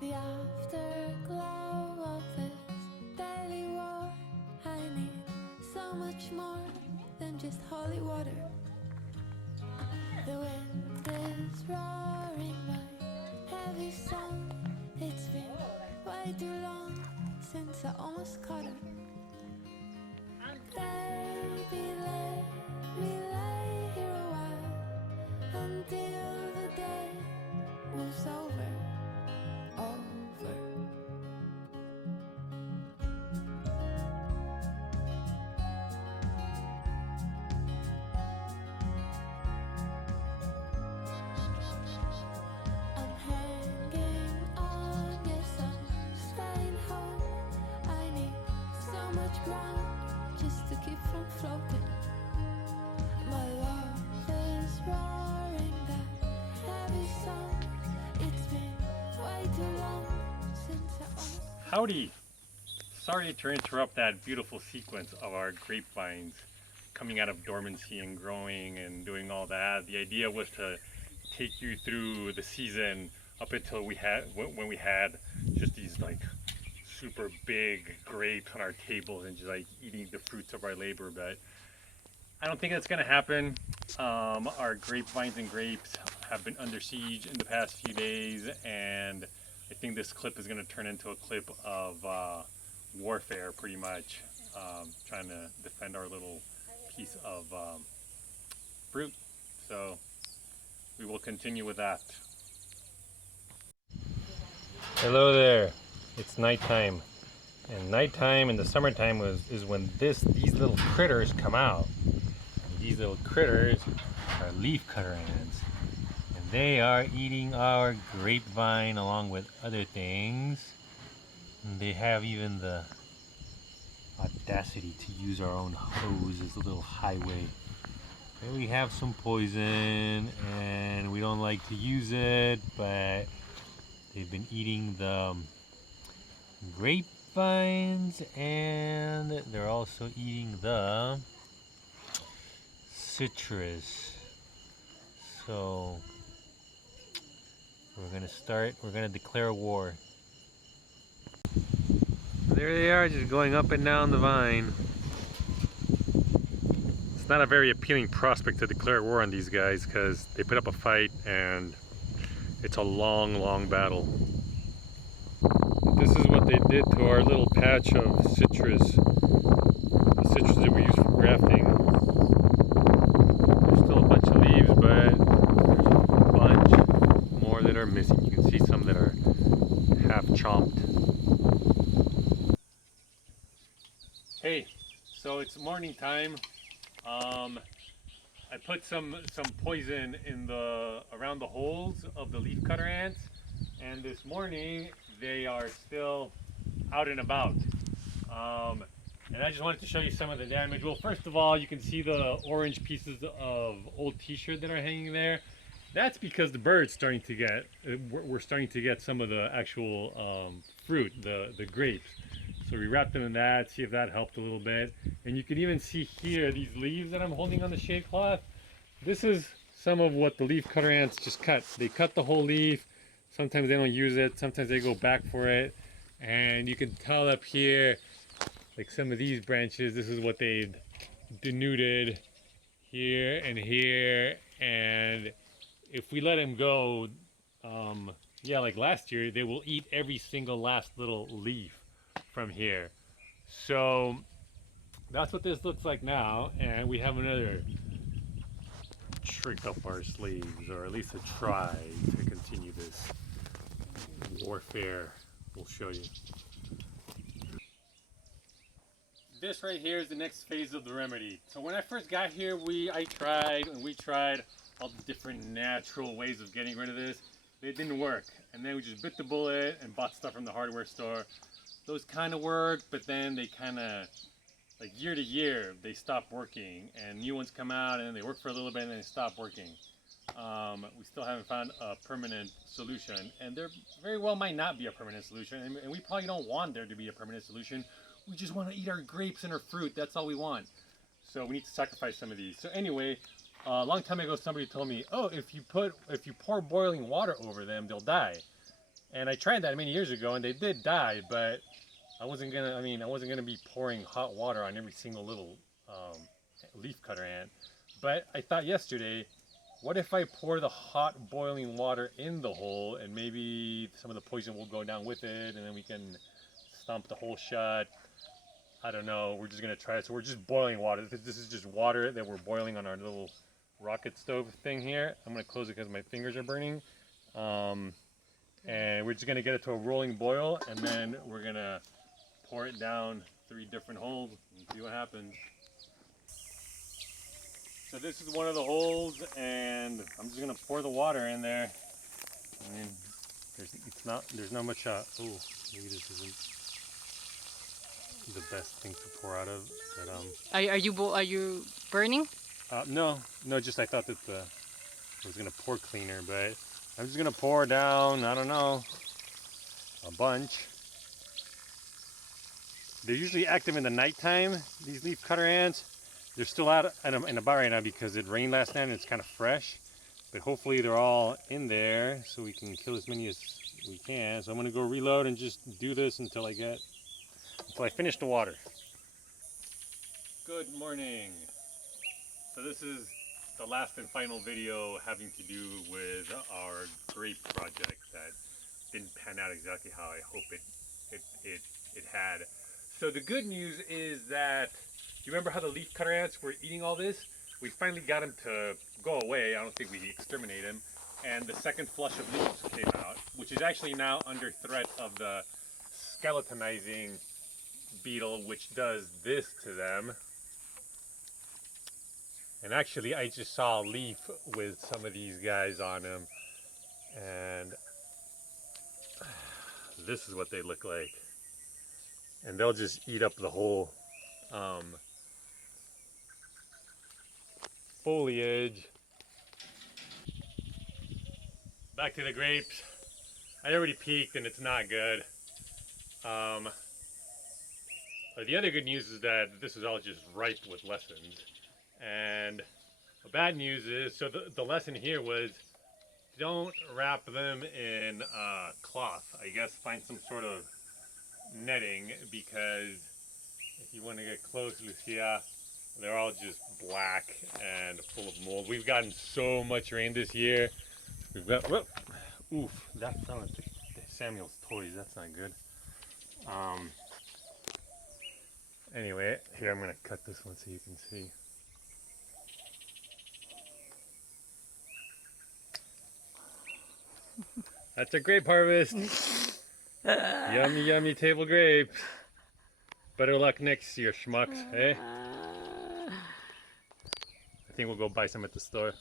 The afterglow of this daily war. I need so much more than just holy water. The wind is roaring my heavy song. It's been way too long since I almost caught her. Baby, let me lay here a while until the day moves over. I'm hanging on, yes, I'm staying home. I need so much ground just to keep from floating. My love is roaring that heavy song. It's been way too long since I almost... Howdy! Sorry to interrupt that beautiful sequence of our grapevines coming out of dormancy and growing and doing all that. The idea was to take you through the season up until when we had just these like super big grapes on our tables and just like eating the fruits of our labor. But I don't think that's gonna happen. Our grapevines and grapes have been under siege in the past few days, and I think this clip is gonna turn into a clip of warfare, pretty much, trying to defend our little piece of fruit. So we will continue with that. Hello there. It's nighttime, and nighttime in the summertime is when these little critters come out. And these little critters are leafcutter ants, and they are eating our grapevine along with other things. And they have even the audacity to use our own hose as a little highway. And we have some poison and we don't like to use it, but they've been eating the grapevines and they're also eating the citrus. So we're gonna declare war. There they are, just going up and down the vine. It's not a very appealing prospect to declare war on these guys because they put up a fight and it's a long battle. This is what they did to our little patch of citrus. The citrus that we use for grafting. There's still a bunch of leaves, but there's a bunch more that are missing. You can see some that are half chomped. Hey, so it's morning time. I put some poison in around the holes of the leafcutter ants, and this morning they are still out and about. And I just wanted to show you some of the damage. Well, first of all, you can see the orange pieces of old t-shirt that are hanging there. That's because the birds starting to get, we're starting to get some of the actual fruit, the grapes. So we wrapped them in that, see if that helped a little bit. And you can even see here, these leaves that I'm holding on the shade cloth. This is some of what the leaf cutter ants just cut. They cut the whole leaf. Sometimes they don't use it, sometimes they go back for it. And you can tell up here, like some of these branches, this is what they denuded here and here. And if we let them go, yeah, like last year, they will eat every single last little leaf from here. So that's what this looks like now, and we have another trick up our sleeves, or at least a try to continue this warfare. We'll show you. This right here is the next phase of the remedy. So when I first got here, we tried all the different natural ways of getting rid of this. They didn't work, and then we just bit the bullet and bought stuff from the hardware store. Those kind of work, but then they kind of, like year to year, they stop working, and new ones come out, and then they work for a little bit, and then they stop working. We still haven't found a permanent solution, and there very well might not be a permanent solution, and we probably don't want there to be a permanent solution. We just want to eat our grapes and our fruit. That's all we want. So we need to sacrifice some of these. So anyway, a long time ago, somebody told me, oh, if you pour boiling water over them, they'll die. And I tried that many years ago and they did die, but I wasn't gonna be pouring hot water on every single little leaf cutter ant. But I thought yesterday, what if I pour the hot boiling water in the hole and maybe some of the poison will go down with it and then we can stomp the hole shut. I don't know, we're just gonna try it. So we're just boiling water. This is just water that we're boiling on our little rocket stove thing here. I'm gonna close it because my fingers are burning. And we're just gonna get it to a rolling boil and then we're gonna pour it down 3 different holes and see what happens. So this is one of the holes and I'm just gonna pour the water in there. I mean, there's not much, oh, maybe this isn't the best thing to pour out of, but Are you burning? no, just I thought that it was gonna pour cleaner, but I'm just gonna pour down, I don't know, a bunch. They're usually active in the nighttime, these leaf cutter ants. They're still out and about right now because it rained last night and it's kind of fresh. But hopefully they're all in there so we can kill as many as we can. So I'm gonna go reload and just do this until I finish the water. Good morning. So this is the last and final video having to do with our grape project that didn't pan out exactly how I hope it had. So the good news is that, you remember how the leaf cutter ants were eating all this? We finally got them to go away. I don't think we exterminated them. And the second flush of leaves came out, which is actually now under threat of the skeletonizing beetle, which does this to them. And actually, I just saw a leaf with some of these guys on them. And this is what they look like. And they'll just eat up the whole foliage. Back to the grapes. I already peeked and it's not good. But the other good news is that this is all just ripe with lessons. And the bad news is, so the lesson here was, don't wrap them in cloth. I guess find some sort of netting, because if you want to get close, Lucia, they're all just black and full of mold. We've gotten so much rain this year. We've got, whoop, oof, that fell into Samuel's toys. That's not good. Anyway, here I'm gonna cut this one so you can see. That's a grape harvest. Yummy, yummy table grapes. Better luck next year, schmucks, eh? I think we'll go buy some at the store.